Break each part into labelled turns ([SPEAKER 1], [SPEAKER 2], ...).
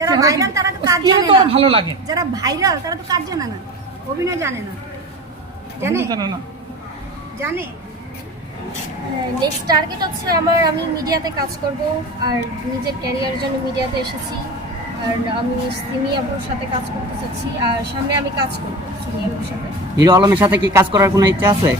[SPEAKER 1] যারা ভাইরাল তারা তো কাজ জানে না
[SPEAKER 2] ভালো লাগে?
[SPEAKER 1] যারা ভাইরাল তারা তো কাজ জানে না। অভিনয় জানে? না। জানে?
[SPEAKER 2] জানে
[SPEAKER 3] নেক্সট টার্গেট হচ্ছে আমার আমি মিডিয়াতে কাজ করব আর নিজের ক্যারিয়ারের জন্য মিডিয়াতে এসেছি। আর আমি সিমি সাথে কাজ করতে চাচ্ছি আর সামনে আমি কাজ করব সিমি সাথে।
[SPEAKER 4] হিরো আলমের সাথে কি কাজ করার কোনো ইচ্ছা আছে?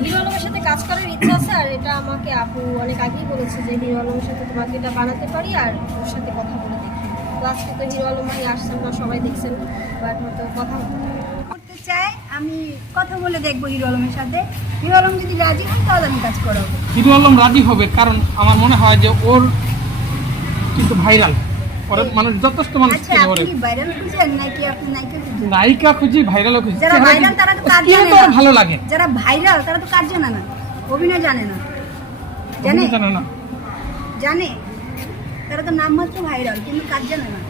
[SPEAKER 3] হিরো আলমের সাথে কাজ করার ইচ্ছা আছে আর এটা আমাকে আপু অনেক আগেই বলেছে যে হিরো আলমের সাথে তোমাকে এটা বানাতে পারি আর ওর সাথে কথা বলে দেখি। আজকে তো হিরো আলম ভাই আসছেন না সবাই দেখছেন। বাট হয়তো কথা
[SPEAKER 1] করতে চাই আমি কথা বলে দেখব হিরো আলমের সাথে। হিরো আলম যদি রাজি হয় তাহলে আমি কাজ করাবো।
[SPEAKER 2] হিরো আলম রাজি হবে কারণ আমার মনে হয় যে ওর কিন্তু ভাইরাল। মানুষ যথেষ্ট মানুষ
[SPEAKER 1] আচ্ছা ভাইরাল নায়িকা
[SPEAKER 2] খুঁজি ভাইরালও খুঁজি।
[SPEAKER 1] যারা ভাইরাল তারা তো কাজ জানে না।
[SPEAKER 2] ভালো লাগে।
[SPEAKER 1] যারা ভাইরাল তারা তো কাজ জানে না? অভিনয় জানে না। জানে?
[SPEAKER 2] জানে না।
[SPEAKER 1] জানে। তারা তো নামমাত্র ভাইরাল কিন্তু কাজ জানে না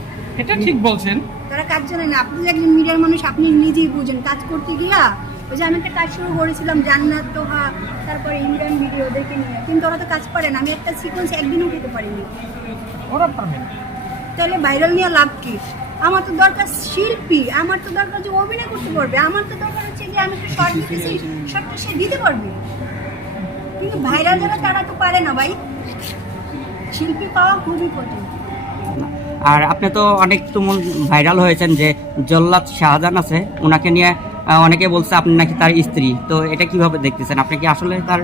[SPEAKER 2] এটা ঠিক বলছেন।
[SPEAKER 1] তারা কাজ জানে না আপনি একজন মিডিয়ার মানুষ আপনি নিজেই বুঝেন। কাজ করতে গিয়া ওই যে আমি একটা কাজ শুরু করেছিলাম জান্নাত তোহা তারপরে ইমরান ভিডিও ওদেরকে নিয়ে। কিন্তু ওরা তো কাজ পারে না আমি একটা সিকোয়েন্স একদিনও উঠাতে পারিনি।
[SPEAKER 2] ওরা পারবে
[SPEAKER 1] তাহলে ভাইরাল নিয়ে লাভ কি? আমার তো দরকার শিল্পী আমার তো দরকার যে অভিনয় করতে পারবে। আমার তো দরকার হচ্ছে যে আমি একটা শর্ট দিতেছি শর্টটা সে দিতে পারবে। কিন্তু ভাইরাল যারা তারা তো পারে না ভাই। শিল্পী পাওয়া খুবই কঠিন।
[SPEAKER 4] আর আপনি তো অনেক তুমুল ভাইরাল হয়েছেন যে জল্লাদ শাহজাহান আছে ওনাকে নিয়ে অনেকে বলছে আপনি নাকি তার স্ত্রী। তো এটা কীভাবে দেখতেছেন? আপনি কি আসলে তার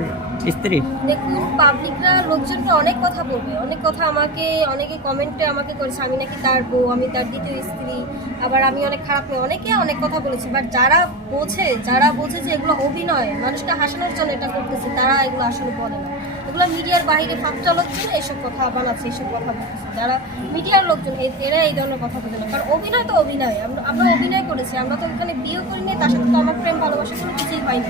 [SPEAKER 4] স্ত্রী?
[SPEAKER 3] দেখুন পাবলিকরা লোকজনকে অনেক কথা বলবে। অনেক কথা আমাকে অনেকে কমেন্টে আমাকে করেছে আমি নাকি তার বউ আমি তার দ্বিতীয় স্ত্রী। আবার আমি অনেক খারাপ মেয়ে অনেকে অনেক কথা বলেছে। বাট যারা বোঝে যারা বোঝে যে এগুলো অভিনয় মানুষকে হাসানোর জন্য এটা করতেছে তারা এগুলো আসলে বলে না। এগুলো মিডিয়ার বাইরে ফাঁকটা লোকজন এইসব কথা বানাচ্ছে এইসব কথা বলতেছে। যারা মিডিয়ার লোকজন এরা এই ধরনের কথা বলে না। কারণ অভিনয় তো অভিনয়। আমরা আমরা অভিনয় করেছি, আমরা তো ওখানে বিয়ে করিনি তার সাথে তো আমার প্রেম, ভালোবাসা কোনো কিছুই হয়নি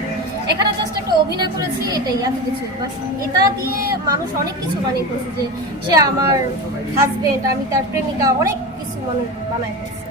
[SPEAKER 3] এখানে জাস্ট একটা অভিনয় করেছি, এটাই, এত কিছু। বাস এটা দিয়ে মানুষ অনেক কিছু বানিয়ে করেছে যে, সে আমার হাজবেন্ড আমি তার প্রেমিকা, অনেক কিছু মানুষ বানায় ফেলছে।